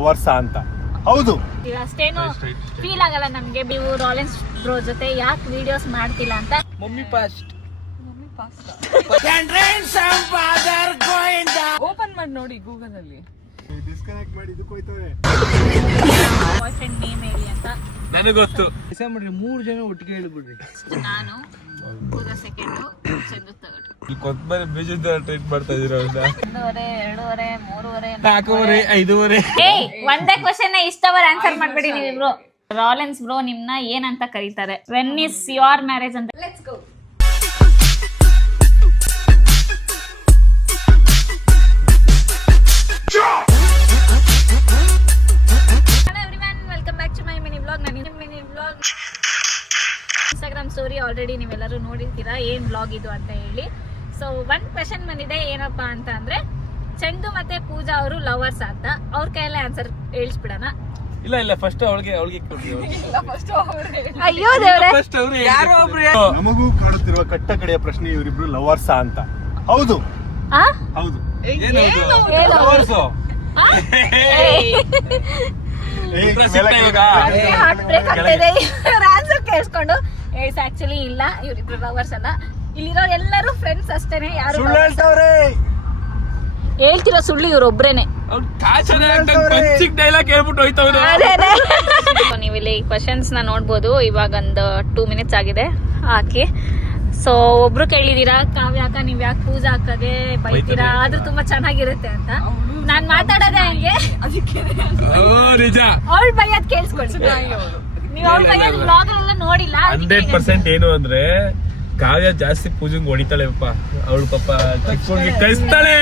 Lovers ಅಂತ. ಹೌದು, ಅಷ್ಟೇನು ಫೀಲ್ ಆಗಲ್ಲ ನಮ್ಗೆ. ನೀವು ರಾಲೆನ್ಸ್ ಬ್ರೋ ಜೊತೆ ಯಾಕೆ ವಿಡಿಯೋಸ್ ಮಾಡ್ತಿಲ್ಲ ಅಂತ. ಮಮ್ಮಿ ಪಾಸ್ಟ್ ಓಪನ್ ಮಾಡಿ ನೋಡಿ ಗೂಗಲ್ ಅಲ್ಲಿ. ಡಿಸ್ಕನೆಕ್ಟ್ ಮಾಡಿ ಇದಕ್ಕೆ ಹೋಯ್ತವೆ. ಬಾಯ್ ಫ್ರೆಂಡ್ ನೇಮ್ ಹೇಳಿ ಅಂತ ನನಗೆ ಗೊತ್ತು. ಮಾಡ್ರಿ 3 ಜನ ಒಟ್ಟಿಗೆ ಹೇಳ್ಬಿಡ್ರಿ. ನಾನು ಪೂಜಾ ಸೆಕೆಂಡು, ಚಂದು ಥರ್ಡ್. ಕೊತ್ತಂಬರಿ ಬೀಜದ ಟ್ರೀಟ್ ಮಾಡ್ತಾ ಇದೀರ. 1:30, 2:30, 3:30, 4:30, 5:30. ಒಂದೇ ಕ್ವಶನ್ ಇಷ್ಟವರ್ ಆನ್ಸರ್ ಮಾಡ್ಬೇಡಿ ನೀವಿಬ್ರು. ರಾಲೆನ್ಸ್ ಬ್ರೋ ನಿಮ್ನ ಏನಂತ ಕರೀತಾರೆ? ವೆನ್ ಇಸ್ ಯೋರ್ ಮ್ಯಾರೇಜ್ ಅಂತ. Let's go. Instagram story already ನೀವೆಲ್ಲರೂ ನೋಡಿರ್ತೀರಾ ಏನ್ ಬ್ಲಾಗ್ ಇದು ಅಂತ ಹೇಳಿ. ಸೊ ಒಂದ್ ಕ್ವೆಶನ್ ಬಂದಿದೆ, ಏನಪ್ಪಾ ಅಂತ ಅಂದ್ರೆ ಚಂದು ಮತ್ತೆ ಪೂಜಾ ಅವರು ಲವರ್ಸ್ ಅಂತ. ಅವ್ರ ಕೈಯಲ್ಲೇ ಆನ್ಸರ್ ಹೇಳ್ಸ್ಬಿಡೋಣ. ಇಲ್ಲ ಫಸ್ಟ್ ಅವಳಿಗೆ ಅಯ್ಯೋ ದೇವ್ರೆ, ಯಾರೋ ಒಬ್ರು ನಮಗೂ ಕಾಡುತ್ತಿರುವ ಕಟ್ಟ ಕಡೆಯ ಪ್ರಶ್ನೆ, ಇವರಿಬ್ರು ಲವರ್ಸ ಅಂತ. ಹೌದು ಆ? ಹೌದು. ಹಾರ್ಟ್ ಬ್ರೇಕ್ ಆಗ್ತಿದೆ ಆನ್ಸರ್ ಕೇಳಿಸ್ಕೊಂಡು. ಆಕ್ಚುಲಿ ಇಲ್ಲ, ಇವರಿಬ್ರು ಲವರ್ಸ್ ಅಲ್ಲ. ಇಲ್ಲಿರೋ ಎಲ್ಲರೂ ಫ್ರೆಂಡ್ಸ್ ಅಷ್ಟೇನೆ. ಯಾರು ಹೇಳ್ತಿರೋ ಸುಳ್ಳು ಇವ್ರೊಬ್ರೇನೆ. ಡೈಲಾಗ್ ಹೇಳ್ಬಿಟ್ಟು ಹೋಯ್ತವ್ರು. ನೀವಿಲ್ಲಿ ಕ್ವಶನ್ಸ್ ನ ನೋಡ್ಬೋದು. ಇವಾಗ ಒಂದು 2 minutes ಆಗಿದೆ ಹಾಕಿ. ಸೊ ಒಬ್ರು ಕೇಳಿದೀರಾ, ಕಾವ್ಯಾಕ ನೀವ್ ಯಾಕೆ ಪೂಜಾ ಅಕ್ಕಗೆ ಬೈತೀರಾ, ಆದ್ರೂ ತುಂಬಾ ಚೆನ್ನಾಗಿರುತ್ತೆ ಅಂತ. ನಾನ್ ಮಾತಾಡೋದೇ ಹಂಗೆ, ನಿಜ. ಅವಳು ಬೈಯೋದ್ ಕೇಳಿಸ್ಕೊಳ್ಸಿ. ನೀವ್ ಅವಳು ಬೈಯೋದ್ ಬ್ಲಾಗ್ ಎಲ್ಲ ನೋಡಿಲ್ಲ. 100% ಏನು ಅಂದ್ರೆ ಕಾವ್ಯ ಜಾಸ್ತಿ ಪೂಜೆಗೆ ಹೊಡಿತಾಳೆ ಪಾಪ. ಅವಳು ಪಾಪ ಚಿಕ್ಕವ್ರಿಗೆ ಕಳಿಸ್ತಾಳೆ.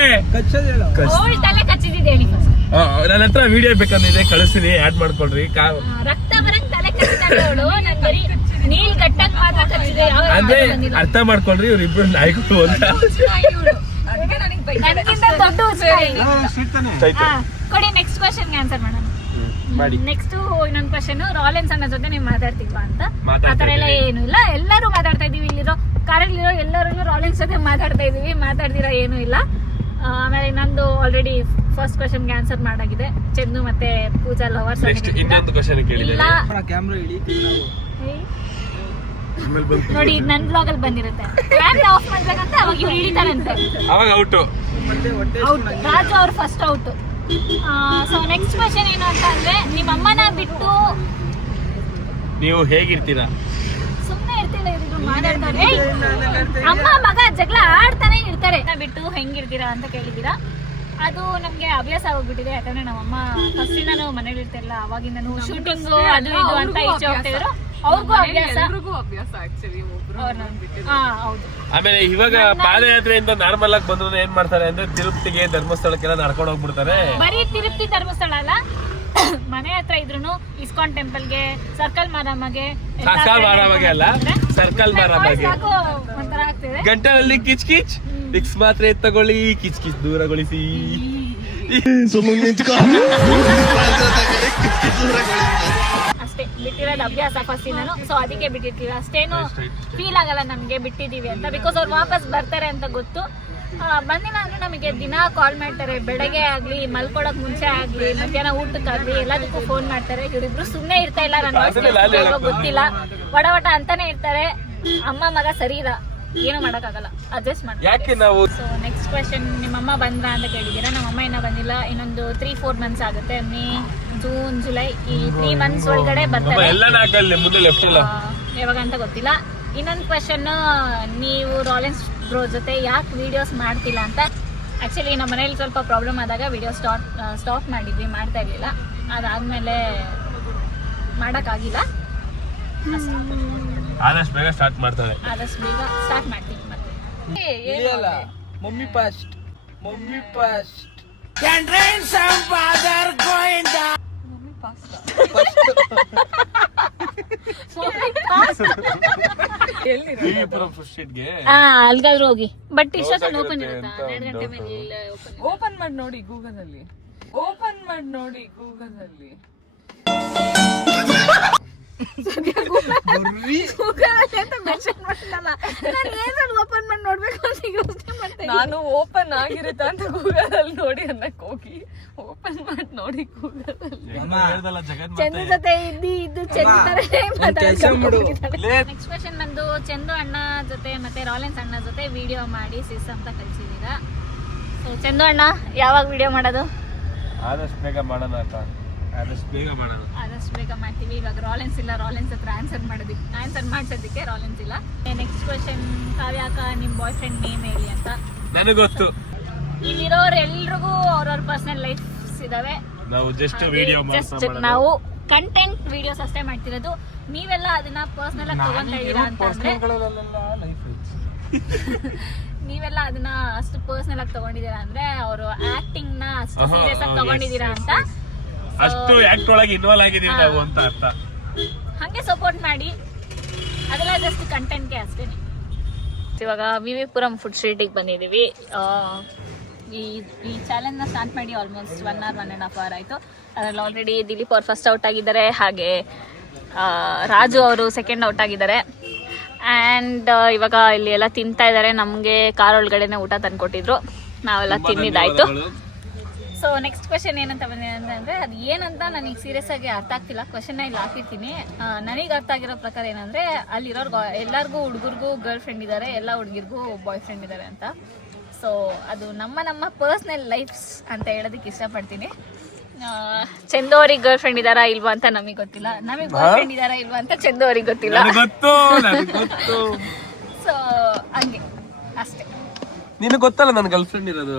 ಅವಳು ತಲೆ ಕಚ್ಚಿದ್ದೆ ಹೇಳಿ. ನನ್ನ ಹತ್ರ ವಿಡಿಯೋ ಬೇಕಂದಿದೆ, ಕಳಿಸ್ತೀನಿ, ಆಡ್ ಮಾಡ್ಕೊಳ್ರಿ. ರಕ್ತ ಬರಂಗ್ ತಲೆ ಕಚ್ಚಿದ್ದಾಳೆ ಅವಳು. ನನ್ ಬರೀ ನೀಲ್ ಗಟ್ಟಕ್ ಮಾತ್ರ ಕಚ್ಚಿದೆ. ಅಂದ್ರೆ ಅರ್ಥ ಮಾಡ್ಕೊಳ್ರಿ, ಇವ್ರಿಬ್ರು ನಾಯಕರು ಅಂತ. ನನಗಿಂತ ದೊಡ್ಡ ಕೊಡಿ. ನೆಕ್ಸ್ಟ್ ಕ್ವಶನ್ಗೆ ಆನ್ಸರ್ ಮಾಡೋಣ. ನೆಕ್ಸ್ಟ್ ಇನ್ನೊಂದು ಕ್ವಶನ್, ರಾಲೆನ್ಸ್ ಅನ್ನ ಜೊತೆ ನೀವು ಮಾತಾಡ್ತಿಲ್ವಾ ಅಂತ. ಆತರ ಎಲ್ಲ ಏನು ಇಲ್ಲ, ಎಲ್ಲರೂ ಮಾತಾಡ್ತಾ ಇದೀವಿ. ಇಲ್ಲಿರೋ ಕಾರಲ್ಲಿರೋ ಎಲ್ಲರೂ ರಾಲೆನ್ಸ್ ಜೊತೆ ಮಾತಾಡ್ತಾ ಇದೀವಿ, ಮಾತಾಡ್ದಿರೋ ಏನು ಇಲ್ಲ. ಆಮೇಲೆ ನಂದು ಆಲ್ರೆಡಿ ಫಸ್ಟ್ ಕ್ವಶನ್ಗೆ ಆನ್ಸರ್ ಮಾಡಾಗಿದೆ. ಚಂದು ಮತ್ತೆ ಪೂಜಾ ಲವರ್ಸ್. ಇನ್ನೊಂದು ಕ್ವಶನ್ ಕೇಳಿಲ್ಲ. ನೋಡಿ, ಇದು ನನ್ನ ಬ್ಲಾಗ್ ಅಲ್ಲಿ ಬಂದಿರುತ್ತೆ. ಕ್ಯಾಮ್ರಾ ಆಫ್ ಮಾಡ್ಬೇಕಂತ ಅವಾಗ ಇವ್ರು ಹಿಡಿತಾರಂತೆ. ಅವಾಗ ಔಟು. ರಾಜು ಅವ್ರು first out. So next question ಏನು ಅಂತ ಅಂದ್ರೆ, ನಿಮ್ಮ ಅಮ್ಮನ ಬಿಟ್ಟು ನೀವು ಹೇಗಿರ್ತೀರಾ? ಸುಮ್ಮನೆ ಇರ್ತಿಲ್ಲ, ಇವ್ರು ಮಾತಾಡ್ತಾರೆ. ಅಮ್ಮ ಮಗ ಜಗಳ ಆಡ್ತಾನೆ ಇರ್ತಾರೆ. ಬಿಟ್ಟು ಹೆಂಗಿರ್ತೀರಾ ಅಂತ ಕೇಳಿದೀರಾ. ಅದು ನಮ್ಗೆ ಅಭ್ಯಾಸ ಆಗೋಗ್ಬಿಟ್ಟಿದೆ. ಯಾಕಂದ್ರೆ ನಮ್ಮಮ್ಮ ಫಸ್ಟ್ ನಾನು ಮನೇಲಿ ಇರ್ತಿಲ್ಲ, ಅವಾಗಿಂದನು ಶೂಟಿಂಗು ಅದು ಇದು ಅಂತ ಈಚೆ ಹೋಗ್ತಿದ್ರು. ಅವ್ರಿಗೂ ಅಭ್ಯಾಸ. ಹೌದು. ಆಮೇಲೆ ಇವಾಗ ಪಾದಯಾತ್ರೆಯಿಂದ ನಾರ್ಮಲ್ ಆಗಿ ಬಂದ್ರು ಏನ್ ಮಾಡ್ತಾರೆ ಅಂದ್ರೆ ತಿರುಪತಿಗೆ ಧರ್ಮಸ್ಥಳಕ್ಕೆಲ್ಲ ನಡ್ಕೊಂಡು ಹೋಗ್ಬಿಡ್ತಾರೆ. ಬರೀ ತಿರುಪತಿ ಧರ್ಮಸ್ಥಳ ಅಲ್ಲ, ಮನೆ ಹತ್ರ ಇದ್ರು ಇಸ್ಕಾನ್ ಟೆಂಪಲ್ಗೆ, ಸರ್ಕಲ್ ಮಾರಮ್ಮಗೆ ಅಲ್ಲ, ಸರ್ಕಲ್ ಮಾರಮ್ಮಗೆ ಒಂಥರ ಆಗ್ತಿದೆ. ಗಂಟಲಲ್ಲಿ ಕಿಚ್ ಕಿಚ್, ವಿಕ್ಸ್ ಮಾತ್ರೆ ತಗೊಳ್ಳಿ, ಕಿಚ್ ಕಿಚ್ ದೂರಗೊಳಿಸಿ. ಅಷ್ಟೇ, ಬಿಟ್ಟಿರೋದು ಅಭ್ಯಾಸ ಫಸ್ಟ್ ನಾನು. ಸೊ ಅದಕ್ಕೆ ಬಿಟ್ಟಿರ್ತೀವಿ. ಅಷ್ಟೇನು ಫೀಲ್ ಆಗಲ್ಲ ನಮ್ಗೆ ಬಿಟ್ಟಿದೀವಿ ಅಂತ. ಬಿಕಾಸ್ ಅವ್ರು ವಾಪಸ್ ಬರ್ತಾರೆ ಅಂತ ಗೊತ್ತು. ಬಂದಿಲ್ಲ ಅಂದ್ರೆ ನಮಗೆ ದಿನ ಕಾಲ್ ಮಾಡ್ತಾರೆ. ಬೆಳಗ್ಗೆ ಆಗ್ಲಿ, ಮಲ್ಕೊಳಕ್ ಮುಂಚೆ ಆಗ್ಲಿ, ಮಧ್ಯಾಹ್ನ ಊಟಕ್ಕಾಗ್ಲಿ, ಎಲ್ಲದಕ್ಕೂ ಫೋನ್ ಮಾಡ್ತಾರೆ. ಇವರಿಬ್ರು ಸುಮ್ನೆ ಇರ್ತಾ ಇಲ್ಲ, ನನ್ನ ಗೊತ್ತಿಲ್ಲ, ವಡ ವಟ ಅಂತಾನೆ ಇರ್ತಾರೆ. ಅಮ್ಮ ಮಗ ಸರಿ ಇಲ್ಲ, ಏನು ಮಾಡಕ್ಕಾಗಲ್ಲ, ಅಡ್ಜಸ್ಟ್ ಯಾಕೆ ನಾವು. ಸೊ ನೆಕ್ಸ್ಟ್ ಕ್ವೆಶ್ಚನ್, ನಿಮ್ಮಮ್ಮ ಬಂದ್ರ ಅಂತ ಕೇಳಿದ್ದೀರಾ. ನಮ್ಮಮ್ಮ ಇನ್ನೂ ಬಂದಿಲ್ಲ. ಇನ್ನೊಂದು 3-4 months ಆಗುತ್ತೆ. ಮೇ, ಜೂನ್, ಜುಲೈ, ಈ 3 months ಒಳಗಡೆ ಬರ್ತಾರೆ. ಯಾವಾಗ ಅಂತ ಗೊತ್ತಿಲ್ಲ. ಇನ್ನೊಂದು ಕ್ವೆಶ್ಚನ್, ನೀವು ರಾಲೆನ್ಸ್ ಬ್ರೋ ಜೊತೆ ಯಾಕೆ ವಿಡಿಯೋಸ್ ಮಾಡ್ತಿಲ್ಲ ಅಂತ. ಆ್ಯಕ್ಚುಲಿ ನಮ್ಮ ಮನೇಲಿ ಸ್ವಲ್ಪ ಪ್ರಾಬ್ಲಮ್ ಆದಾಗ ವಿಡಿಯೋ ಸ್ಟಾಪ್ ಮಾಡಿದ್ವಿ, ಮಾಡ್ತಾ ಇರಲಿಲ್ಲ. ಅದಾದಮೇಲೆ ಮಾಡೋಕ್ಕಾಗಿಲ್ಲ. ಆದಷ್ಟು ಬೇಗ ಸ್ಟಾರ್ಟ್ ಮಾಡ್ತಾಳೆ. ಆದಷ್ಟು ಬೇಗ ಸ್ಟಾರ್ಟ್ ಮಾಡ್ತೀನಿ ಮತ್ತೆ. ಮಮ್ಮಿ ಪಾಸ್ಟ್ ಮಮ್ಮಿ ಪಾಸ್ಟ್ ಅಲ್ಗಾದ್ರೂ ಹೋಗಿ. ಬಟ್ ಇಷ್ಟೊತ್ತಲ್ಲಿ ಓಪನ್ ಇರುತ್ತಾ? 2 ಗಂಟೆ ಮೇಲೆ ಓಪನ್ ಮಾಡಿ ನೋಡಿ ಗೂಗಲ್ ಅಲ್ಲಿ. ಓಪನ್ ಮಾಡಿ ನೋಡಿ ಗೂಗಲ್ ಅಲ್ಲಿ. ಗೂಗಲ್ ಅಂತ ಮೆನ್ಷನ್ ಮಾಡಲ್ಲ. ನಾನು ಏನಾದ್ರು ಓಪನ್ ಮಾಡಿ ನೋಡ್ಬೇಕು ಅಂತ ಯೋಚನೆ ಮಾಡ್ತಾ ಇದ್ದೀನಿ. ನಾನು ಓಪನ್ ಆಗಿರುತ್ತೆ ಅಂತ ಗೂಗಲ್ ಅಲ್ಲಿ ನೋಡಿ ಅನ್ನಕ್ ಹೋಗಿ ಓಪನ್ ಮಾಡಿ ನೋಡಿ ಗೂಗಲ್ ಅಲ್ಲಿ ಚಂದು ಜೊತೆ ಇದು ಚಂದು ತರನೇ ಮಾತಾಡ್ಕೊಂಡು ನೆಕ್ಸ್ಟ್ ಕ್ವೆಶ್ಚನ್ ಬಂದು ಚಂದು ಅಣ್ಣ ಜೊತೆ ಮತ್ತೆ ರಾಲೆನ್ಸ್ ಅಣ್ಣ ಜೊತೆ ವಿಡಿಯೋ ಮಾಡಿ ಸಿಸ್ ಅಂತ ಕಳ್ಸಿದೀರಾ. ಸೊ ಚಂದು ಅಣ್ಣ ಯಾವಾಗ ವಿಡಿಯೋ ಮಾಡೋದು? ಆದಷ್ಟು ಬೇಗ ಮಾಡೋಣ ಅಕ್ಕ, ಆದಷ್ಟು ಬೇಗ ಮಾಡೋಣ. ಆದಷ್ಟು ಬೇಗ ಮಾಡ್ತೀವಿ. ಇವಾಗ ರಾಲೆನ್ಸ್ ಇಲ್ಲ, ರಾಲೆನ್ಸ್ ಹತ್ರ ಆನ್ಸರ್ ಮಾಡ್ಸೋದಕ್ಕೆ ರಾಲೆನ್ಸ್ ಇಲ್ಲ. ನೆಕ್ಸ್ಟ್ ಕ್ವೆಶ್ಚನ್, ಕಾವ್ಯ ಅಕ್ಕ ನಿಮ್ಮ ಬಾಯ್ ಫ್ರೆಂಡ್ ನೇಮ್ ಹೇಳಿ ಅಂತ. ನನಗೆ ಗೊತ್ತು. ಇಲ್ಲಿರೋರು ಎಲ್ರಿಗೂ ಅವ್ರವ್ರ ಪರ್ಸನಲ್ ಲೈಫ್ಸ್ ಇದಾವೆ. ನಾವು ಜಸ್ಟ್ ವಿಡಿಯೋ ನಾವು ಕಂಟೆಂಟ್ ವಿಡಿಯೋಸ್ ಅಷ್ಟೇ ಮಾಡ್ತಿರೋದು. ನೀವೆಲ್ಲ ಅದನ್ನ ಪರ್ಸನಲ್ ಆಗಿ ತಗೊಂತಾ ಇದೀರಾ ಅಂತಂದ್ರೆ ನೀವೆಲ್ಲ ಅದನ್ನ ಅಷ್ಟು ಪರ್ಸನಲ್ ಆಗಿ ತಗೊಂಡಿದ್ದೀರಾ ಅಂದ್ರೆ ಅವರು ಆಕ್ಟಿಂಗ್ ನ ಅಷ್ಟು ಸೀರಿಯಸ್ ಆಗಿ ತಗೊಂಡಿದ್ದೀರಾ ಅಂತ, ಅಷ್ಟು ಆಕ್ಟ್ ಒಳಗೆ ಇನ್ವಾಲ್ವ್ ಆಗಿದೀವಿ ನಾವು ಅಂತ ಅರ್ಥ. ಹಂಗೆ ಸಪೋರ್ಟ್ ಮಾಡಿ, ಅದೆಲ್ಲ ಜಸ್ಟ್ ಕಂಟೆಂಟ್ಗೆ ಅಷ್ಟೇನೆ. ಇವಾಗ ವಿವಿಪುರಂ ಫುಡ್ ಸ್ಟ್ರೀಟಿಗೆ ಬಂದಿದ್ದೀವಿ. ಈ ಚಾಲೆಂಜ್ನ ಸ್ಟಾರ್ಟ್ ಮಾಡಿ ಆಲ್ಮೋಸ್ಟ್ 1 hour 1.5 hour ಆಯಿತು. ಅದರಲ್ಲಿ ಆಲ್ರೆಡಿ ದಿಲೀಪ್ ಅವ್ರು ಫಸ್ಟ್ ಔಟ್ ಆಗಿದ್ದಾರೆ, ಹಾಗೆ ರಾಜು ಅವರು ಸೆಕೆಂಡ್ ಔಟ್ ಆಗಿದ್ದಾರೆ. ಆ್ಯಂಡ್ ಇವಾಗ ಇಲ್ಲಿ ಎಲ್ಲ ತಿಂತಾ ಇದ್ದಾರೆ. ನಮಗೆ ಕಾರ್ ಒಳಗಡೆನೆ ಊಟ ತಂದ್ಕೊಟ್ಟಿದ್ರು, ನಾವೆಲ್ಲ ತಿಂದಿದ್ದಾಯಿತು. ಸೊ ನೆಕ್ಸ್ಟ್ ಕ್ವೆಶನ್ ಏನಂತ ಬಂದಿದೆ ಅಂತಂದರೆ, ಅದು ಏನಂತ ನನಗೆ ಸೀರಿಯಸ್ ಆಗಿ ಅರ್ಥ ಆಗ್ತಿಲ್ಲ. ಕ್ವೆಶನ್ನ ಇಲ್ಲಿ ಹಾಕಿರ್ತೀನಿ. ನನಗೆ ಅರ್ಥ ಆಗಿರೋ ಪ್ರಕಾರ ಏನಂದರೆ, ಅಲ್ಲಿರೋರ್ಗು ಎಲ್ಲರಿಗೂ ಹುಡುಗರಿಗೂ ಗರ್ಲ್ ಫ್ರೆಂಡ್ ಇದ್ದಾರೆ, ಎಲ್ಲ ಹುಡುಗಿರ್ಗೂ ಬಾಯ್ ಫ್ರೆಂಡ್ ಇದ್ದಾರೆ ಅಂತ. ಸೊ ಅದು ನಮ್ಮ ಪರ್ಸ್ನಲ್ ಲೈಫ್ಸ್ ಅಂತ ಹೇಳೋದಕ್ಕೆ ಇಷ್ಟಪಡ್ತೀನಿ. ಚಂದು ಅವ್ರಿಗೆ ಗರ್ಲ್ ಫ್ರೆಂಡ್ ಇದ್ದಾರಾ ಇಲ್ವಾ ಅಂತ ನಮಗೆ ಗೊತ್ತಿಲ್ಲ, ನಮಗೆ ಬಾಯ್ ಫ್ರೆಂಡ್ ಇದ್ದಾರಾ ಇಲ್ವಾ ಅಂತ ಚಂದು ಅವ್ರಿಗೆ ಗೊತ್ತಿಲ್ಲ. ಸೊ ಹಂಗೆ ಅಷ್ಟೇ. ನಿನಗೆ ಗೊತ್ತಲ್ಲ ನನ್ನ ಗರ್ಲ್ ಫ್ರೆಂಡ್ ಇರೋದು?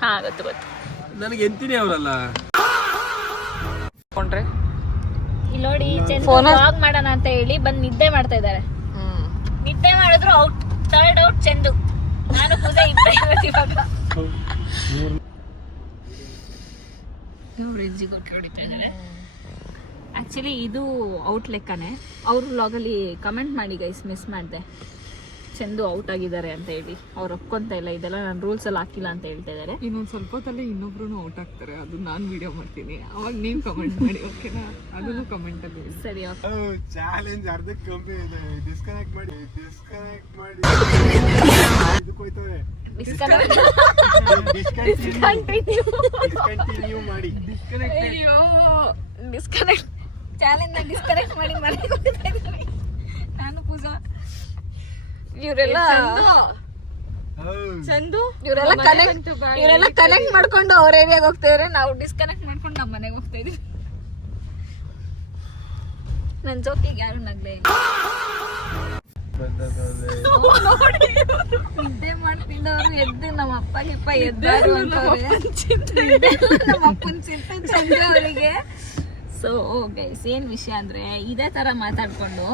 ಹಾ ಗೊತ್ತು. ನನಗೆ ಎಂತೀನಿ ಅವರಲ್ಲ. ಇಲ್ಲಿ ನೋಡಿ, ಚಂದು ವ್ಲಾಗ್ ಮಾಡೋಣ ಅಂತ ಹೇಳಿ ಬಂದು ನಿದ್ದೆ ಮಾಡ್ತಾ ಇದ್ದಾರೆ. ನಿದ್ದೆ ಮಾಡಿದ್ರು ಔಟ್, ಥರ್ಡ್ ಔಟ್ ಚಂದು. ನಾನು ಪೂಜೆ ಇದ್ದೆ ಇವಾಗ. ಆಕ್ಚುಲಿ ಇದು ಔಟ್ ಲೆಕ್ಕನೇ. ಅವ್ರ ವ್ಲಾಗಲ್ಲಿ ಕಮೆಂಟ್ ಮಾಡಿ ಗೈಸ್, ಮಿಸ್ ಮಾಡಿದೆ, ಚಂದು ಔಟ್ ಆಗಿದ್ದಾರೆ ಅಂತ ಹೇಳಿ. ಅವ್ರು ಒಪ್ಕೊಂತ ಇಲ್ಲ, ಇದೆಲ್ಲ ನಾನು ರೂಲ್ಸ್ ಅಲ್ಲಿ ಹಾಕಿಲ್ಲ ಅಂತ ಹೇಳ್ತಾ ಇದ್ದಾರೆ. ಇನ್ನೊಂದು ಸ್ವಲ್ಪ ಹೊತ್ತಲ್ಲೇ ಇನ್ನೊಬ್ರು ಔಟ್ ಆಗ್ತಾರೆ, ಅದು ನಾನು ವಿಡಿಯೋ ಮಾಡ್ತೀನಿ, ಅವಾಗ ನೀವು ಕಮೆಂಟ್ ಮಾಡಿ, ಓಕೆನಾ? ಅದನ್ನು ಕಮೆಂಟ್ ಅಲ್ಲಿ ಸರಿ. ಚಾಲೆಂಜ್ ಅರ್ಧಕ್ಕೆ ಕಮ್ಮಿ ಇದೆ. ಡಿಸ್ಕನೆಕ್ಟ್ ಮಾಡಿ ಇದಕ್ಕೆ ಹೋಯ್ತವೆ. ಡಿಸ್ಕಂಟಿನ್ಯೂ ಮಾಡಿ. ಡಿಸ್ಕನೆಕ್ಟ್ ಚಾಲೆಂಜ್ ಡಿಸ್ಕನೆಕ್ಟ್ ಮಾಡಿ ಮನೆಗೆ ಹೋಗ್ತಾ ಇದ್ದೀನಿ ನಾನು, ಪೂಜಾ. ಇವರೆಲ್ಲ ಕನೆಕ್ಟ್ ಮಾಡ್ಕೊಂಡು ಅವ್ರ ಏರಿಯಾಗ ಹೋಗ್ತಾ ಇದ್ರೆ, ನಾವು ಡಿಸ್ಕನೆಕ್ಟ್ ಮಾಡ್ಕೊಂಡು ನಮ್ಮ ಮನೆಗೆ ಹೋಗ್ತಾ ಇದೀವಿ. ನನ್ ಜೋಕಿಗೆ ಯಾರು ನಗ್ಲೇ ಇಲ್ಲ. ನಿದ್ದೆ ಮಾಡ್ತಿದ್ದವ್ರು ಎದ್ದು ನಮ್ಮ ಅಪ್ಪ ಗಿಪ್ಪ ಎದ್ದಾರು ಅಂತ ನಮ್ಮ ಅಪ್ಪನ ಚಿಂತೆ ಚಂದ್ರ ಅವರಿಗೆ. ಸೊ ಗೈಸ್, ಏನ್ ವಿಷಯ ಅಂದ್ರೆ, ಇದೇ ತರ ಮಾತಾಡ್ಕೊಂಡು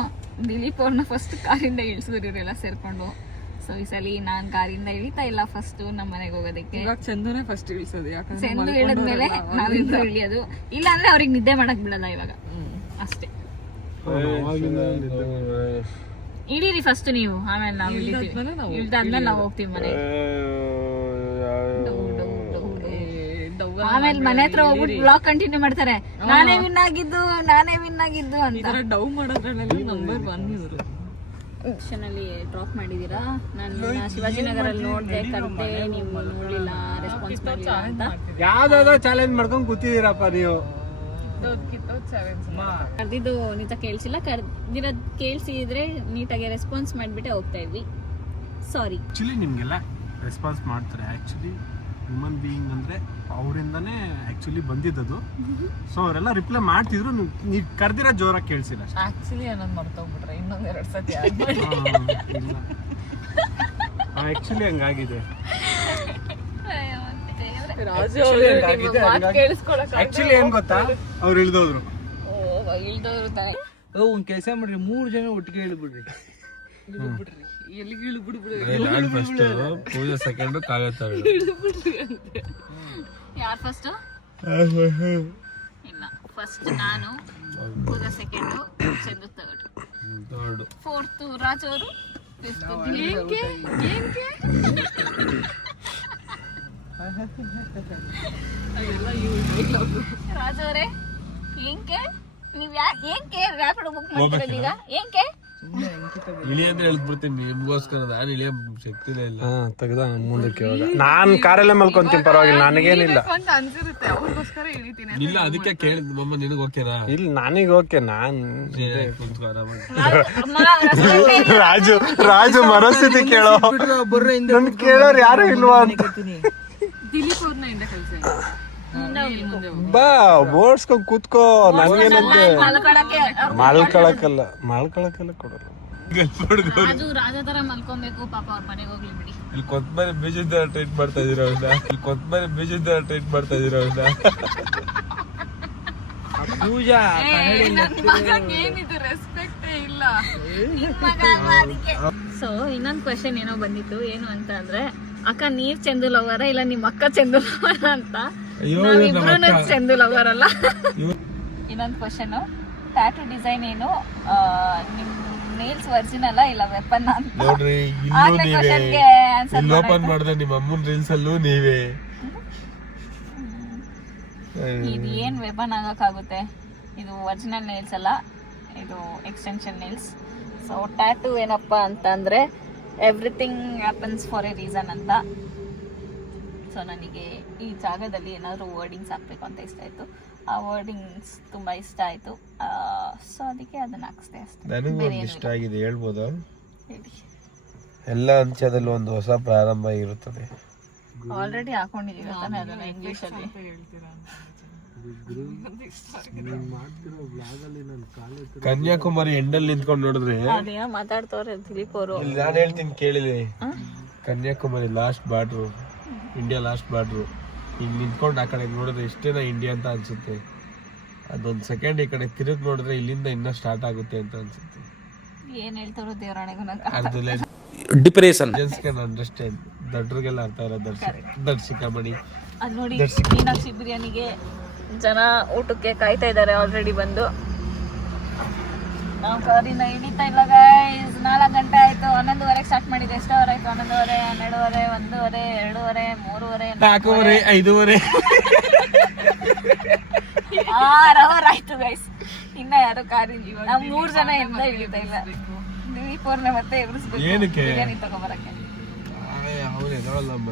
ದಿಲೀಪ್ ಅವ್ರನ್ನ ಫಸ್ಟ್ ಕಾರಿಂದ ಇಳಿಸಿದ್ರು ಇವರೆಲ್ಲ ಸೇರ್ಕೊಂಡು. ಸೊ ಈ ಸಲ ನಾನ್ ಕಾರಿಂದ ಇಳಿತಾ ಇಲ್ಲ, ಫಸ್ಟ್ ನಮ್ಮ ಮನೆಗೆ ಹೋಗೋದಕ್ಕೆ. ಚಂದನೇ ಫಸ್ಟ್ ಇಳಿಸೋದು, ಯಾಕಂದ್ರೆ ಚಂದು ಇಳಿದ್ಮೇಲೆ ನಾವಿಬ್ರು ಇಳಿಯೋದು. ಇಲ್ಲ ಅಂದ್ರೆ ಅವ್ರಿಗೆ ನಿದ್ದೆ ಮಾಡಕ್ ಬಿಡಲ್ಲ ಇವಾಗ, ಅಷ್ಟೇ. ಇಡೀರಿ ಫಸ್ಟ್ ನೀವು, ಆಮೇಲೆ ನಾವು ಇಳಿದಾದ್ಮೇಲೆ ನಾವು ಹೋಗ್ತೀವಿ ಮನೆಗೆ. ಆಮೇಲೆ ಮನೆ ಹತ್ರ ಹೋಗ್ಬಿಟ್ಟು ಬ್ಲಾಗ್ ಕಂಟಿನ್ಯೂ ಮಾಡ್ತಾರೆ, ನಾನೇ ವಿನ್ ಆಗಿದ್ದು ಅಂತ. ಡೌ ಮಾಡೋದ್ರಲ್ಲಿ ನಂಬರ್ 1 ಇವರು. ಅಲ್ಲಿ ಡ್ರಾಪ್ ಮಾಡಿದೀರಾ? ನಾನು ಶಿವಾಜಿನಗರಲ್ಲಿ ನೋಡ್ದೆ, ಕರ್ದೆ, ನೀವು ನೋಡ್ಲಿಲ್ಲ, ರೆಸ್ಪಾನ್ಸ್ ಮಾಡಿಲ್ಲ ಅಂತ. ಯಾವ್ದಾದ್ರು ಚಾಲೆಂಜ್ ಮಾಡ್ಕೊಂಡು ಕೂತಿದ್ದೀರಪ್ಪ ನೀವು. ಕರ್ದಿದ್ದು ನಿಜ ಕೇಳಿಸಿಲ್ಲ, ಕರ್ದಿರೋದ್ ಕೇಳಿಸಿದ್ರೆ ನೀಟಾಗಿ ರೆಸ್ಪಾನ್ಸ್ ಮಾಡಿಬಿಟ್ಟೆ ಹೋಗ್ತಾ ಇದ್ವಿ. ಸಾರಿ. ಆಕ್ಚುಲಿ ನಿಮ್ಗೆಲ್ಲ ರೆಸ್ಪಾನ್ಸ್ ಮಾಡ್ತಾರೆ. ಆಕ್ಚುಲಿ ಹ್ಯೂಮನ್ ಬೀಯಿಂಗ್ ಅಂದ್ರೆ ಅವರಿಂದಾನೇ ಆಕ್ಚುಲಿ ಬಂದಿದ್ದದು. ಸೊ ಅವರೆಲ್ಲ ರಿಪ್ಲೈ ಮಾಡ್ತಿದ್ರು, ನೀವು ಕರ್ದಿರೋ ಜೋರಾಗಿ ಕೇಳಿಸಿಲ್ಲ. ಆಕ್ಚುಲಿ ಅನ್ನೋದು ಮರ್ತೋಗ್ಬಿಟ್ರೆ ಇನ್ನೊಂದ್ 2 ಸತಿ ಆಕ್ಚುಲಿ ಹಂಗಾಗಿದೆ. ಆಕ್ಚುಲಿ ಏನ್ ಗೊತ್ತಾ, ಅವ್ರು ಇಳ್ದೋದ್ರು. ಒಂದ್ ಕೆಲಸ ಮಾಡ್ರಿ, 3 ಜನ ಒಟ್ಟಿಗೆ ಇಳ್ಬಿಡ್ರಿ. ಎಲ್ಲಿಗೆ ಇಳ್ಬಿಡ್ಬಿಡ್ರಿ. Pooja second, Kavya third. ಯಾರು ಫಸ್ಟ್? ಇಲ್ಲ, ಫಸ್ಟ್ ನಾನು, Pooja second, Chandu third, fourth Raju ಅವರು, ರಾಜು ಅವರೇ ಏನ್ಕೆ ನೀವ್ ಏನ್ಕೆ ರ್ಯಾಪಿಡ್ ಬುಕ್ ಮಾಡ್ತಿರೋದು ಈಗ ಏನ್ಕೆ ಇಳಿ ಅಂದ್ರೆ ಹೇಳ್ಬಿಡ್ತೀನಿ ನಿಮ್ಗೋಸ್ಕರ ನಾನು ಇಳಿಯ ಶಕ್ತಿನೇ ಇಲ್ಲ. ತೆಗ್ದ ಮುಂದಕ್ಕೆ ಇವಾಗ ನಾನ್ ಕಾರಲ್ಲೇ ಮಲ್ಕೊಂತೀನಿ, ಪರವಾಗಿಲ್ಲ, ನನಗೇನಿಲ್ಲ. ಅಂತ ಅನ್ಸಿರುತ್ತೆ, ಅವ್ರಿಗೋಸ್ಕರ ಇಳಿತೀನಿ. ಇಲ್ಲ ಅದಕ್ಕೆ ಕೇಳಿದ್ ಮಮ್ಮ ನಿನಗ್ ಓಕೆನಾ? ಇಲ್ಲ ನನಗೆ ಓಕೆ. ನಾನ್ ಕುಂತ್ಕೋ ಆರಾಮಾಗಿ. ರಾಜು ಮನಸ್ಥಿತಿ ಕೇಳೋ, ನನ್ ಕೇಳೋರು ಯಾರು ಇಲ್ವಾ ಅಂತ. ದಿಲೀಪ್ ಅವ್ರನ್ನ ಇಂದ ಕಳ್ಸಿ. ಬಾ ಓಡ್ಸ್ಕೊಂಡ್ ಕೂತ್ಕೋ, ನನ್ಗೇನಂತೆ. ಮಲ್ಕೊಳಕ್ಕೆಲ್ಲ ಕೊಡಲ್ಲ. ರಾಜ ತರ ಮಲ್ಕೊಬೇಕು ಪಾಪ, ಅವ್ರ ಮನೆಗೆ ಹೋಗ್ಲಿ ಬಿಡಿ. ಇಲ್ಲಿ ಕೊತ್ತಂಬರಿ ಬೀಜದ ಟ್ರೀಟ್ ಮಾಡ್ತಾ ಇದೀರ ಅವ್ರನ್ನ. ಪೂಜಾ ಏನಿದು ರೆಸ್ಪೆಕ್ಟೇ ಇಲ್ಲ. ಸೊ ಇನ್ನೊಂದ್ ಕ್ವೆಶನ್ ಏನೋ ಬಂದಿತ್ತು, ಏನು ಅಂತ ಅಂದ್ರೆ ಅಕ್ಕ ನೀವ್ ಚಂದು ಲವರ ಇಲ್ಲ ನಿಮ್ ಅಕ್ಕ ಚಂದು ಲವರ ಅಂತ. ನಾವಿಬ್ರು ಚಂದು ಲವರ್ ಅಲ್ಲ. ಇನ್ನೊಂದ್ ಕ್ವೆಶನ್, ಟ್ಯಾಟೂ ಡಿಸೈನ್ ಏನು, ನಿಮ್ ನೇಲ್ಸ್ ಒರಿಜಿನಲ್ ಇಲ್ಲ ವೆಪನ್ ಅಂತ. ನೋಡ್ರಿ ಆಗ್ಲೇ ಕ್ವೆಶನ್ಗೆ ಆನ್ಸರ್ ಇಲ್ಲಿ ಓಪನ್ ಮಾಡ್ದೆ ನಿಮ್ಮ ಅಮ್ಮನ ರೀಲ್ಸ್ ಅಲ್ಲೂ ನೀವೇ. ಇದು ಏನ್ ವೆಪನ್ ಆಗಕ್ಕಾಗುತ್ತೆ, ಇದು ಒರಿಜಿನಲ್ ನೇಲ್ಸ್ ಅಲ್ಲ, ಇದು ಎಕ್ಸ್ಟೆನ್ಷನ್ ನೇಲ್ಸ್. ಸೊ ಟ್ಯಾಟೂ ಏನಪ್ಪಾ ಅಂತ ಅಂದ್ರೆ everything happens for A reason ಅಂತ. ಸೊ ನನಗೆ ಈ ಜಾಗದಲ್ಲಿ ಏನಾದರೂ ವರ್ಡಿಂಗ್ಸ್ ಹಾಕ್ಬೇಕು ಅಂತ ಇಷ್ಟ ಆಯಿತು, ಆ ವರ್ಡಿಂಗ್ಸ್ ತುಂಬ ಇಷ್ಟ ಆಯಿತು. ಸೊ ಅದಕ್ಕೆ ಅದನ್ನು ಹಾಕಿಸ್ದೆ ಅಷ್ಟೇ. ನನಗೂ ಇಷ್ಟ ಆಗಿದೆ, ಹೇಳ್ಬೋದಾ? ಹೇಳಿ. ಎಲ್ಲ ಅಂತ್ಯದಲ್ಲೂ ಒಂದು ಹೊಸ ಪ್ರಾರಂಭ ಇರುತ್ತದೆ. ಆಲ್ರೆಡಿ ಹಾಕೊಂಡಿದ್ದೀವಿ ತಾನೆ ಅದನ್ನು ಇಂಗ್ಲೀಷಲ್ಲಿ. ಕನ್ಯಾಕುಮಾರಿ ಎಂಡಲ್ಲಿ ನಿಂತ್ಕೊಂಡು ನೋಡಿದ್ರೆ ಅದೇನೋ ಮಾತಾಡ್ತವ್ರೆ ದಿಲೀಪ್ ಅವರು. ನಾನು ಹೇಳ್ತೀನಿ ಕೇಳಿದೆ, Kanyakumari last border, India last border. ಈಗ ನಿಂತ್ಕೊಂಡು ಆ ಕಡೆ ನೋಡಿದ್ರೆ ಇಷ್ಟೇನ ಇಂಡಿಯಾ ಅಂತ ಅನ್ಸುತ್ತೆ. ಅದೊಂದು ಸೆಕೆಂಡ್ ಈ ಕಡೆ ತಿರುಗಿ ನೋಡಿದ್ರೆ ಇಲ್ಲಿಂದ ಇನ್ನೂ ಸ್ಟಾರ್ಟ್ ಆಗುತ್ತೆ ಅಂತ ಅನ್ಸುತ್ತೆ. ಏನ್ ಹೇಳ್ತಾರೋ ದೇವರಾಣೆಗೂ ಡಿಪ್ರೆಷನ್ ಅಂಡರ್ಸ್ಟ್ಯಾಂಡ್. ದೊಡ್ಡರಿಗೆಲ್ಲ ಅರ್ಥ ಇಲ್ಲ. ದರ್ಶಿಕಾಮಣಿ ಅದು ನೋಡಿ, ಮೀನಾಕ್ಷಿ ಬಿರಿಯಾನಿಗೆ ಜನ ಊಟಕ್ಕೆ ಕಾಯ್ತಾ ಇದ್ದಾರೆ ಆಲ್ರೆಡಿ ಬಂದು. ನಾವು ಕಾರಿನ ಹಿಡಿತಾ ಇಲ್ಲ ಗೈಸ್, 4 ಗಂಟೆ ಆಯ್ತು. 11:30 ಸ್ಟಾರ್ಟ್ ಮಾಡಿದೆ. ಎಷ್ಟು ಅವರ್ ಆಯ್ತು? 11:30, 12:30, 1:30, 2:30, 3:30, 4:30, 5:30, 6 ಅವರ್ ಆಯ್ತು ಗೈಸ್. ಇನ್ನ ಯಾರು ಕಾರಿನ ನಾವು 3 ಜನ ಇಂದ ಹಿಡಿತಾ ಇಲ್ಲ. ದಿಲೀಪ್ ಅವ್ರನ್ನ ಮತ್ತೆ ಎದುರಿಸ್ಬೇಕು ಏನಕ್ಕೆ? ಬಿರಿಯಾನಿ ತಗೊಂಬರಕ್ಕೆ.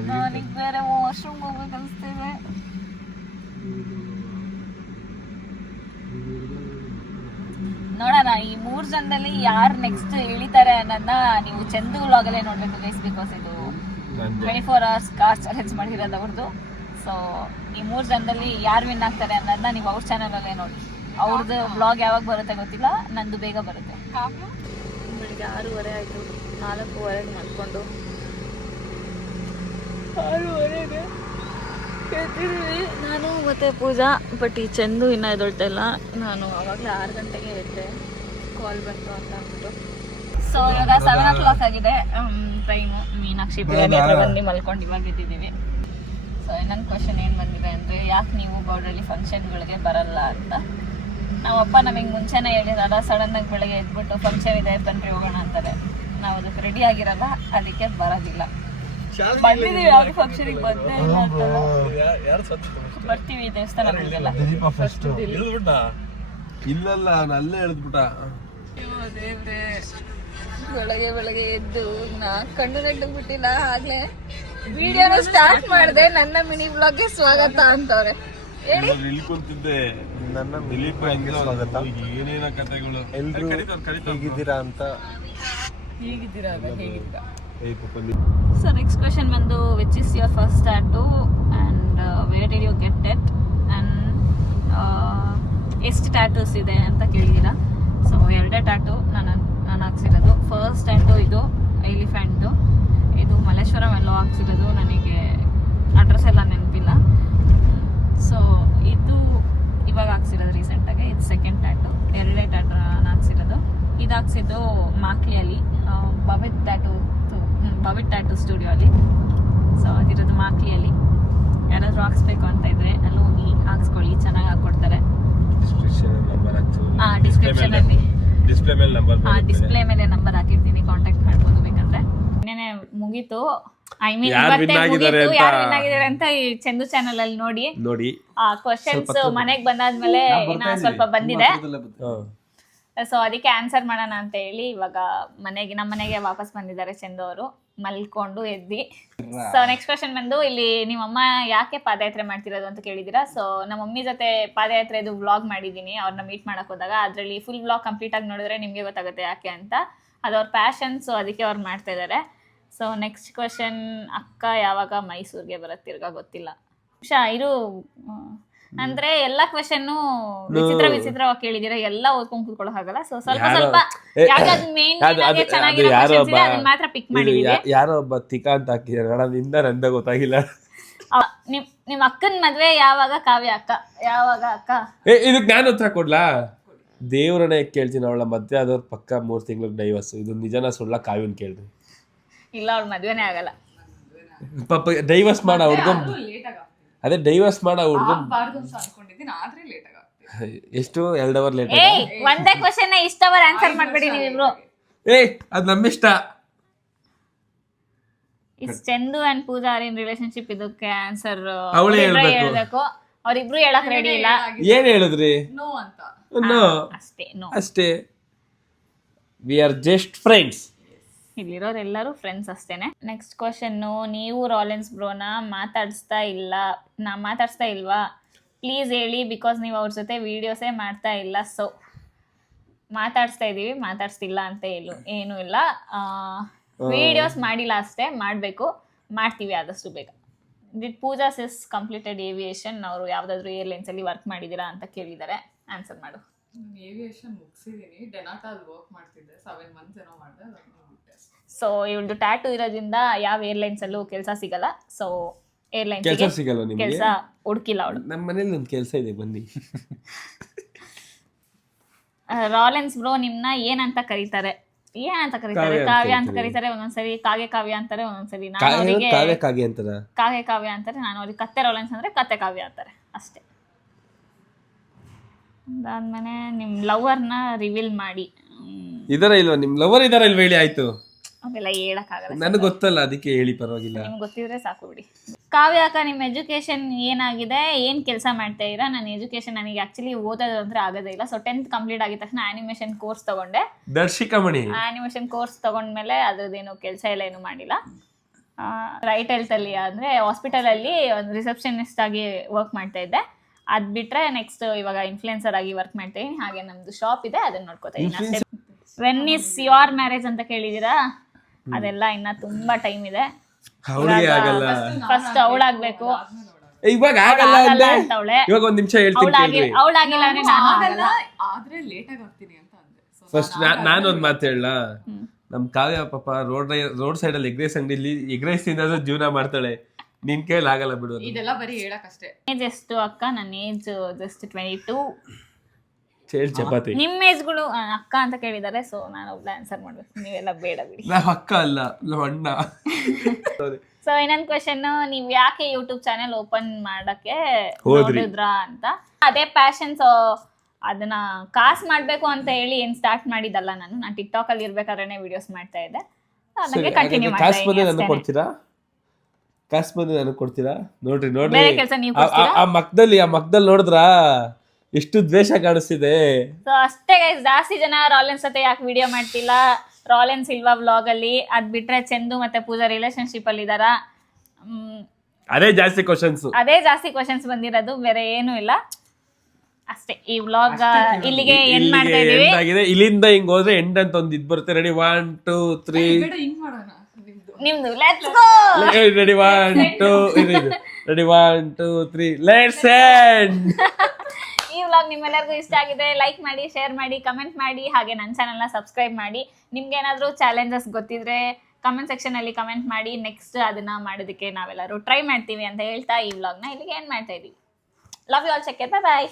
ನನಗೆ ಬೇರೆ ವಾಶ್ರೂಮ್ ಹೋಗ್ಬೇಕು ಅನಿಸ್ತಿದೆ. ನೋಡೋಣ ಈ 3 ಜನದಲ್ಲಿ ಯಾರು ನೆಕ್ಸ್ಟ್ ಇಳಿತಾರೆ ಅನ್ನೋದನ್ನ ನೀವು ಚಂದು ವ್ಲಾಗಲ್ಲೇ ನೋಡ್ಬೇಕು ಗೈಸ್. ಬಿಕಾಸ್ ಇದು 24 hours ಕಾರ್ ಚಾಲೆಂಜ್ ಮಾಡಿರೋದು ಅವ್ರದ್ದು. ಸೊ ಈ 3 ಜನದಲ್ಲಿ ಯಾರು ವಿನ್ ಆಗ್ತಾರೆ ಅನ್ನೋದನ್ನ ನೀವು ಅವ್ರ ಚಾನಲಲ್ಲೇ ನೋಡಿ. ಅವ್ರದ್ದು ವ್ಲಾಗ್ ಯಾವಾಗ ಬರುತ್ತೆ ಗೊತ್ತಿಲ್ಲ, ನಂದು ಬೇಗ ಬರುತ್ತೆ. ಬೆಳಿಗ್ಗೆ 6:30 ಆಯಿತು, 4:15 ಮಲ್ಕೊಂಡು 6:15ಗೆ ಎದ್ದಿದ್ದೀವಿ ನಾನು ಮತ್ತು ಪೂಜಾ. ಬಟ್ ಈ ಚಂದು ಇನ್ನೂ ಎದೊಳ್ತಾ ಇಲ್ಲ. ನಾನು ಆವಾಗಲೇ 6 ಗಂಟೆಗೆ ಎದ್ದೆ, ಕಾಲ್ ಬಂತು ಅಂತ ಅಂದ್ಬಿಟ್ಟು. ಸೊ ಇವಾಗ 7 o'clock ಆಗಿದೆ ಟೈಮು. ಮೀನಾಕ್ಷಿ ಬಿರಿಯಾನಿ ಹತ್ರ ಬಂದು ಮಲ್ಕೊಂಡು ಇವಾಗ ಎದ್ದಿದ್ದೀವಿ. ಸೊ ಇನ್ನೊಂದು ಕ್ವಶನ್ ಏನು ಬಂದಿದೆ ಅಂದರೆ, ಯಾಕೆ ನೀವು ಗೌಡ್ರಲ್ಲಿ ಫಂಕ್ಷನ್ಗಳಿಗೆ ಬರಲ್ಲ ಅಂತ. ನಾವಪ್ಪ ನಮಗೆ ಮುಂಚೆನೇ ಹೇಳಿದಾರ, ಸಡನ್ನಾಗಿ ಬೆಳಗ್ಗೆ ಎದ್ಬಿಟ್ಟು ಫಂಕ್ಷನ್ ಇದೆ ಬನ್ರಿ ಹೋಗೋಣ ಅಂತಾರೆ. ನಾವು ಅದಕ್ಕೆ ರೆಡಿ ಆಗಿರಲ್ಲ, ಅದಕ್ಕೆ ಬರೋದಿಲ್ಲ. ಬಂದಿದ್ದೀವಿ, ಯಾವ ಫಂಕ್ಷನಿಗೆ ಬಂದೇ ಇಲ್ಲ ಅಂತಲ್ಲ. ಬರ್ತೀವಿ ದೇವಸ್ಥಾನಗಳಿಗೆಲ್ಲ. ಇಲ್ಲಲ್ಲ ನಲ್ಲೇ ಎಳ್ದ್ಬಿಟ್ಟ. ಬೆಳಗ್ಗೆ ಎದ್ದು ನಾ ಕಣ್ಣು ನೆಟ್ಟಗ್ ಬಿಟ್ಟಿಲ್ಲ, ಆಗ್ಲೇ ವಿಡಿಯೋನ ಸ್ಟಾರ್ಟ್ ಮಾಡಿದೆ. ನನ್ನ ಮಿನಿ ಬ್ಲಾಗ್ಗೆ ಸ್ವಾಗತ ಅಂತವ್ರೆ. ಇಲ್ಲಿ ಕುಂತಿದ್ದೆ, ನನ್ನ ದಿಲೀಪ್ ಸ್ವಾಗತ. ಏನೇನ ಕಥೆಗಳು, ಎಲ್ರು ಹೇಗಿದ್ದೀರಾ ಅಂತ. ಹೀಗಿದ್ದೀರಾ ಹೇಗಿದ್ದೀರಾ. ಸೊ ನೆಕ್ಸ್ಟ್ ಕ್ವೆಶನ್ ಬಂದು, which is your first tattoo and where did you get it and ಎಷ್ಟು ಟ್ಯಾಟೂಸ್ ಇದೆ ಅಂತ ಕೇಳಿದ್ದೀರಾ. ಸೊ 2 ಟ್ಯಾಟೂ ನಾನು ಹಾಕ್ಸಿರೋದು. ಫಸ್ಟ್ ಟ್ಯಾಟೂ ಇದು ಎಲಿಫೆಂಟು, ಇದು ಮಲ್ಲೇಶ್ವರಂ ಎಲ್ಲೋ ಹಾಕ್ಸಿರೋದು, ನನಗೆ ಅಡ್ರೆಸ್ ಎಲ್ಲ ನೆನಪಿಲ್ಲ. ಸೊ ಇದು ಇವಾಗ ಹಾಕ್ಸಿರೋದು ರೀಸೆಂಟಾಗಿ. ಇದು ಸೆಕೆಂಡ್ ಟ್ಯಾಟೂ. 2 ಟ್ಯಾಟೂ ನಾನು ಹಾಕ್ಸಿರೋದು. ಇದು ಹಾಕ್ಸಿದ್ದು ಮಾಕ್ಲಿಯಲ್ಲಿ ಬವಿಟ್ ಟ್ಯಾಟೂ ಸ್ಟುಡಿಯೋ ಅಲ್ಲಿ. ಸೊ ಅದಿರೋದು ಮಾಕ್ಲಿಯಲ್ಲಿ. ಯಾರಾದರೂ ಹಾಕ್ಸ್ಬೇಕು ಅಂತ ಇದ್ರೆ ಅಲ್ಲಿ ಹೋಗಿ ಹಾಕ್ಸ್ಕೊಳ್ಳಿ, ಚೆನ್ನಾಗಿ ಹಾಕ್ಕೊಡ್ತಾರೆ. ಡಿಸ್ಪ್ಲೇ ಮೇಲೆ ನಂಬರ್ ಹಾಕಿರ್ತೀನಿ, ಕಾಂಟ್ಯಾಕ್ಟ್ ಮಾಡ್ಬೋದು ಬೇಕಂದ್ರೆ. ಇನ್ನೇನೆ ಮುಗೀತು. ಐ ಮೀನ್ ಯಾರ್ win ಆಗಿದ್ದಾರೆ ಅಂತ. ಯಾರು ವಿನ್ ಆಗಿದ್ದಾರೆ ಅಂತ ಈ ಚಂದು ಚಾನಲ್ ಅಲ್ಲಿ ನೋಡಿ ನೋಡಿ ಕ್ವಶನ್ಸ್ ಮನೆಗ್ ಬಂದಾದ್ಮೇಲೆ ಇನ್ನ ಸ್ವಲ್ಪ ಬಂದಿದೆ. ಸೊ ಅದಕ್ಕೆ ಆನ್ಸರ್ ಮಾಡೋಣ ಅಂತ ಹೇಳಿ ಇವಾಗ ನಮ್ಮ ಮನೆಗೆ ವಾಪಸ್ ಬಂದಿದ್ದಾರೆ ಚಂದು ಅವರು, ಮಲ್ಕೊಂಡು ಎದ್ದಿ. ಸೊ ನೆಕ್ಸ್ಟ್ ಕ್ವಶನ್ ಬಂದು, ಇಲ್ಲಿ ನಿಮ್ಮಮ್ಮ ಯಾಕೆ ಪಾದಯಾತ್ರೆ ಮಾಡ್ತಿರೋದು ಅಂತ ಕೇಳಿದ್ದೀರಾ. ಸೊ ನಮ್ಮ ಮಮ್ಮಿ ಜೊತೆ ಪಾದಯಾತ್ರೆದು ವ್ಲಾಗ್ ಮಾಡಿದ್ದೀನಿ ಅವ್ರನ್ನ ಮೀಟ್ ಮಾಡಕ್ ಹೋದಾಗ. ಅದರಲ್ಲಿ ಫುಲ್ ವ್ಲಾಗ್ ಕಂಪ್ಲೀಟ್ ಆಗಿ ನೋಡಿದ್ರೆ ನಿಮಗೆ ಗೊತ್ತಾಗುತ್ತೆ ಯಾಕೆ ಅಂತ. ಅದು ಅವ್ರ ಪ್ಯಾಷನ್, ಸೊ ಅದಕ್ಕೆ ಅವ್ರು ಮಾಡ್ತಾ ಇದ್ದಾರೆ. ಸೊ ನೆಕ್ಸ್ಟ್ ಕ್ವಶನ್, ಅಕ್ಕ ಯಾವಾಗ ಮೈಸೂರಿಗೆ ಬರತ್ತಿರ್ಗ ಗೊತ್ತಿಲ್ಲ. ಇರು ಅಂದ್ರೆ ಎಲ್ಲಾ ಕ್ವಶನ್ನು ವಿಚಿತ್ರವಾಗಿ ಕೇಳಿದಿರ, ಎಲ್ಲ ಓದ್ಕೊಂಡ್ ಕೂತ್ಕೊಳ್ಳೋ ಹಾಗಲ್ಲ. ಸೊ ಸ್ವಲ್ಪ ಚೆನ್ನಾಗಿರೋ questions ಇದೆ, ಅದನ್ನ ಮಾತ್ರ ಪಿಕ್ ಮಾಡಿದೀವಿ. ಯಾರೋ ಒಬ್ಬ ತಿಕಾ ಅಂತ ಹಾಕಿದಾರೆ, ನಿಂದ ನಂದ ಗೊತ್ತಾಗಿಲ್ಲ. ನಿಮ್ ಅಕ್ಕನ ಮದ್ವೆ ಯಾವಾಗ ಕಾವ್ಯ ಅಕ್ಕ? ಯಾವಾಗ ಅಕ್ಕ? ಇದಕ್ ನಾನು ಉತ್ತರ ಕೊಡ್ಲಾ? ದೇವ್ರನ್ನೇ ಕೇಳ್ತೀನಿ, ಅವಳ ಮದ್ವೆ ಆದವ್ರ ಪಕ್ಕ 3 ತಿಂಗಳು ಡೈವರ್ಸ್. ಇದು ನಿಜನ ಸುಳ್ಳ? ಕಾವ್ಯನ್ ಕೇಳ್ರಿ. ಇಲ್ಲ, ಅವ್ಳ ಮದ್ವೆನೇ ಆಗಲ್ಲ. ಪಾಪ ಡೈವರ್ಸ್ ಮಾಡ ಹುಡ್ಗಂ, ಅದೇ ಡೈವರ್ಸ್ ಮಾಡ ಹುಡ್ಗಂ ಎಷ್ಟು 2 ಅವರ್ ಲೇಟ್. ಒಂದೇ ಕ್ವಶನ್ ಇಷ್ಟ ಅವರ್ ಆನ್ಸರ್ ಮಾಡ್ಬೇಡಿ ನೀವಿಬ್ರು. ಅದ್ ನಮ್ಮಿಷ್ಟ. Is Chandu and Pooja are in relationship, ಇದಕ್ಕೆ ಆನ್ಸರ್ ಅವಳೇ ಹೇಳ್ಬೇಕು. ಅವ್ರಿಬ್ರು ಹೇಳಕ್ ರೆಡಿ ಇಲ್ಲ. ಏನ್ ಹೇಳಿದ್ರಿ? ನೋ ಅಷ್ಟೇ. We are just friends. ಇಲ್ಲಿರೋರೆಲ್ಲರೂ ಫ್ರೆಂಡ್ಸ್ ಅಷ್ಟೇನೆ. ನೆಕ್ಸ್ಟ್ ಕ್ವಶನ್, ನೀವು ರಾಲೆನ್ಸ್ ಬ್ರೋನ ಮಾತಾಡಿಸ್ತಾ ಇಲ್ವಾ? ಪ್ಲೀಸ್ ಹೇಳಿ, ಬಿಕಾಸ್ ನೀವು ಅವ್ರ ಜೊತೆ ವಿಡಿಯೋಸೇ ಮಾಡ್ತಾ ಇಲ್ಲ. ಸೊ ಮಾತಾಡಿಸ್ತಾ ಇದೀವಿ, ಮಾತಾಡ್ಸ್ತಿಲ್ಲ ಅಂತ ಏನೂ ಇಲ್ಲ. ವಿಡಿಯೋಸ್ ಮಾಡಿಲ್ಲ ಅಷ್ಟೇ, ಮಾಡಬೇಕು, ಮಾಡ್ತೀವಿ ಆದಷ್ಟು ಬೇಗ. ಪೂಜಾ ಸಿಸ್ ಕಂಪ್ಲೀಟೆಡ್ ಏವಿಯೇಷನ್, ಅವರು ಯಾವುದಾದ್ರೂ ಏರ್ಲೈನ್ಸಲ್ಲಿ ವರ್ಕ್ ಮಾಡಿದ್ದೀರಾ ಅಂತ ಕೇಳಿದ್ದಾರೆ. ಆನ್ಸರ್ ಮಾಡು. ಏವಿಯೇಷನ್ ಮುಗಿಸಿದ್ದೀನಿ, ಡೆನಾಟಲ್ಲಿ ವರ್ಕ್ ಮಾಡ್ತಿದ್ದೆ, 7 months ಏನೋ ಮಾಡಿದೆ. ಸೊ ಇವಳ್ದು ಟ್ಯಾಟೂ ಇರೋದ್ರಿಂದ ಯಾವ ಏರ್ಲೈನ್ಸ್ ಅಲ್ಲೂ ಕೆಲಸ ಸಿಗಲ್ಲ. ಸೊ ಏರ್ಲೈನ್ಸ್ ಕೆಲಸ ಹುಡುಕಿಲ್ಲ ಅವಳು. ನಮ್ಮ ಮನೇಲಿ ಒಂದು ಕೆಲಸ ಇದೆ, ಬನ್ನಿ. ರಾಲೆನ್ಸ್ ಬ್ರೋ ನಿಮ್ನ ಏನಂತ ಕರೀತಾರೆ? ಕಾವ್ಯ ಅಂತ ಕರೀತಾರೆ ಒಂದೊಂದ್ಸರಿ, ಕಾವ್ಯ ಅಂತಾರೆ ಒಂದೊಂದ್ಸರಿ. ನಾನು ಅವರಿಗೆ ಕಾವ್ಯ ಅಂತಾರೆ, ನಾನು ಅವ್ರಿಗೆ ಕತ್ತೆ ರಾಲೆನ್ಸ್ ಅಂದ್ರೆ ಕತ್ತೆ ಕಾವ್ಯ ಅಂತಾರೆ ಅಷ್ಟೇ. ಅದಾದ್ಮೇಲೆ ನಿಮ್ ಲವರ್ನ ರಿವೀಲ್ ಮಾಡಿ. ಇದರ ಇಲ್ವಾ? ನಿಮ್ ಲವರ್ ಇದಾರ ಇಲ್ವಾ? ಹೇಳಿ ಆಯ್ತು. ಅದೆಲ್ಲ ಹೇಳಕ್ಕಾಗಲ್ಲ, ನನಗೆ ಗೊತ್ತಲ್ಲ, ಅದಕ್ಕೆ ಹೇಳಿ, ಪರವಾಗಿಲ್ಲ. ನಿಮ್ಗೆ ಗೊತ್ತಿದ್ರೆ ಸಾಕು ಬಿಡಿ. ಕಾವ್ಯ ಅಕ್ಕ, ನಿಮ್ಮ ಎಜುಕೇಶನ್ ಏನಾಗಿದೆ? ಏನ್ ಕೆಲಸ ಮಾಡ್ತಾ ಇರಾ? ನನ್ನ ಎಜುಕೇಶನ್ ನನಗೆ ಆಕ್ಚುಲಿ ಓದೋದು ಅಂದ್ರೆ ಆಗೋದೇ ಇಲ್ಲ. ಸೊ 10th ಕಂಪ್ಲೀಟ್ ಆಗಿದ ತಕ್ಷಣ ಆನಿಮೇಷನ್ ಕೋರ್ಸ್ ತಗೊಂಡೆ. ದರ್ಶಿಕಮಣಿ ಆನಿಮೇಷನ್ ಕೋರ್ಸ್ ತಗೊಂಡ್ಮೇಲೆ ಅದ್ರದ್ದೇನು ಕೆಲಸ ಎಲ್ಲ ಏನು ಮಾಡಿಲ್ಲ. ರೈಟ್ ಹೆಲ್ತ್ ಅಲ್ಲಿ ಅಂದ್ರೆ ಹಾಸ್ಪಿಟಲ್ ಅಲ್ಲಿ ಒಂದು ರಿಸೆಪ್ಷನಿಸ್ಟ್ ಆಗಿ ವರ್ಕ್ ಮಾಡ್ತಾ ಇದ್ದೆ. ಅದ್ ಬಿಟ್ರೆ ನೆಕ್ಸ್ಟ್ ಇವಾಗ ಇನ್ಫ್ಲುಯೆನ್ಸರ್ ಆಗಿ ವರ್ಕ್ ಮಾಡ್ತಾ ಇದೀನಿ. ಹಾಗೆ ನಮ್ದು ಶಾಪ್ ಇದೆ, ಅದನ್ನ ನೋಡ್ಕೋತಾ ಇದೀನಿ. ವೆನ್ ಇಸ್ ಯೋರ್ ಮ್ಯಾರೇಜ್ ಅಂತ ಕೇಳಿದೀರಾ? ಅದೆಲ್ಲ ಇನ್ನ ತುಂಬಾ ಟೈಮ್ ಇದೆ. ಫಸ್ಟ್ ಅವಳಾಗ್ಬೇಕು. ಇವಾಗ ಆಗಲ್ಲ ಅಂತ ಅವಳೆ. ಇವಾಗ ಒಂದ್ ನಿಮಿಷ ಹೇಳ್ತೀನಿ. ಅವಳಾಗಿಲ್ಲ ಅಂದ್ರೆ ನಾನು ಆಗಲ್ಲ, ಆದ್ರೆ ಲೇಟ್ ಆಗಿ ಆಗ್ತೀನಿ ಅಂತ ಅಂದೆ. ಫಸ್ಟ್ ನಾನು ಒಂದ್ ಮಾತು ಹೇಳ. ನಮ್ ಕಾವ್ಯ ಪಾಪ ರೋಡ್ ಸೈಡ್ ಅಲ್ಲಿ ಎಗ್ ರೈಸ್ ಅಂಗಡಿಲಿ ಎಗ್ ರೈಸ್ ತಿನ್ನೋದು ಜೀವನ ಮಾಡ್ತಾಳೆ. ನಿನ್ ಕೈಲಿ ಆಗಲ್ಲ ಬಿಡು. ಇದೆಲ್ಲ ಬರೀ ಹೇಳಕ್ ಅಷ್ಟೇ. ಏಜ್ ಎಷ್ಟು ಅಕ್ಕ? ನನ್ನ ಏಜ್ ಜಸ್ಟ್ 22. ಚಪಾತಿ. ನಿಮ್ಮ ಏಜ್ಗಳು ಅಕ್ಕ ಅಂತ ಕೇಳಿದ್ದಾರೆ, ಸೊ ನಾನು ಒಬ್ಳೆ ಆನ್ಸರ್ ಮಾಡ್ಬೇಕು, ನೀವೆಲ್ಲ ಬೇಡ ಬಿಡಿ. ನಾವ್ ಅಕ್ಕ ಅಲ್ಲ, ನಾವ್ ಅಣ್ಣ. ಸೊ ಇನ್ನೊಂದು ಕ್ವಶನ್, ನೀವ್ ಯಾಕೆ ಯೂಟ್ಯೂಬ್ ಚಾನೆಲ್ ಓಪನ್ ಮಾಡಕ್ಕೆ ಹೋದ್ರಾ ಅಂತ? ಅದೇ ಪ್ಯಾಷನ್. ಸೊ ಅದನ್ನ ಕಾಸ್ ಮಾಡ್ಬೇಕು ಅಂತ ಹೇಳಿ ಏನ್ ಸ್ಟಾರ್ಟ್ ಮಾಡಿದಲ್ಲ. ನಾನು ಟಿಕ್ಟಾಕ್ ಅಲ್ಲಿ ಇರ್ಬೇಕಾದ್ರೆ ವಿಡಿಯೋಸ್ ಮಾಡ್ತಾ ಇದ್ದೆ, ಅದಕ್ಕೆ ಕಂಟಿನ್ಯೂ ಮಾಡ್ತಾ ಇದ್ದೀನಿ. ಕಾಸ್ ಬಂದು ನನಗೆ ಕೊಡ್ತೀರಾ? ನೋಡ್ರಿ ಬೇರೆ ಕೆಲಸ ನೀವು ಆ ಮಕ್ದಲ್ಲಿ ನೋಡಿದ್ರಾ ಎಷ್ಟು ದ್ವೇಷ ಕಾಣಿಸ್ತಿದೆ. ಸೊ ಅಷ್ಟೇ ಗೈಸ್, ಜಾಸ್ತಿ ಜನ ರಾಲೆನ್ಸ್ ಜೊತೆ ಯಾಕೆ ವಿಡಿಯೋ ಮಾಡ್ತಿಲ್ಲ, ರಾಲೆನ್ಸ್ ಇಲ್ವಾ ವ್ಲಾಗ್ ಅಲ್ಲಿ? ಅದ್ ಬಿಟ್ರೆ ಚಂದು ಮತ್ತೆ ಪೂಜಾ ರಿಲೇಶನ್ಶಿಪ್ ಅಲ್ಲಿ ಇದಾರ, ಅದೇ ಜಾಸ್ತಿ ಕ್ವಶನ್ಸ್ ಬಂದಿರೋದು, ಬೇರೆ ಏನು ಇಲ್ಲ. ಅಷ್ಟೇ. ಈ ವ್ಲಾಗ್ ಇಲ್ಲಿಗೆ ಎಂಡ್ ಮಾಡ್ತಾ ಇದೀವಿ. ಇಲ್ಲಿಂದ ಹಿಂಗ್ ಹೋದ್ರೆ ಎಂಡ್ ಅಂತ ಒಂದ್ ಇದ್ ಬರುತ್ತೆ. ರೆಡಿ 1 2 3. ನಿಮ್ದು let's go. Ready 1 2 ready 1 2 3 let's end. ಈ ವ್ಲಾಗ್ ನಿಮ್ಮೆಲ್ಲರಿಗೂ ಇಷ್ಟ ಆಗಿದೆ, ಲೈಕ್ ಮಾಡಿ, ಶೇರ್ ಮಾಡಿ, ಕಮೆಂಟ್ ಮಾಡಿ, ಹಾಗೆ ನನ್ನ ಚಾನಲ್ನ ಸಬ್ಸ್ಕ್ರೈಬ್ ಮಾಡಿ. ನಿಮ್ಗೆ ಏನಾದರೂ ಚಾಲೆಂಜಸ್ ಗೊತ್ತಿದ್ರೆ ಕಮೆಂಟ್ ಸೆಕ್ಷನ್ ಅಲ್ಲಿ ಕಮೆಂಟ್ ಮಾಡಿ. ನೆಕ್ಸ್ಟ್ ಅದನ್ನ ಮಾಡೋದಕ್ಕೆ ನಾವೆಲ್ಲರೂ ಟ್ರೈ ಮಾಡ್ತೀವಿ ಅಂತ ಹೇಳ್ತಾ ಈ ವ್ಲಾಗ್ನ ಇಲ್ಲಿಗೆ ಎಂಡ್ ಮಾಡ್ತಾ ಇದೀವಿ. Love you all, check it, bye bye.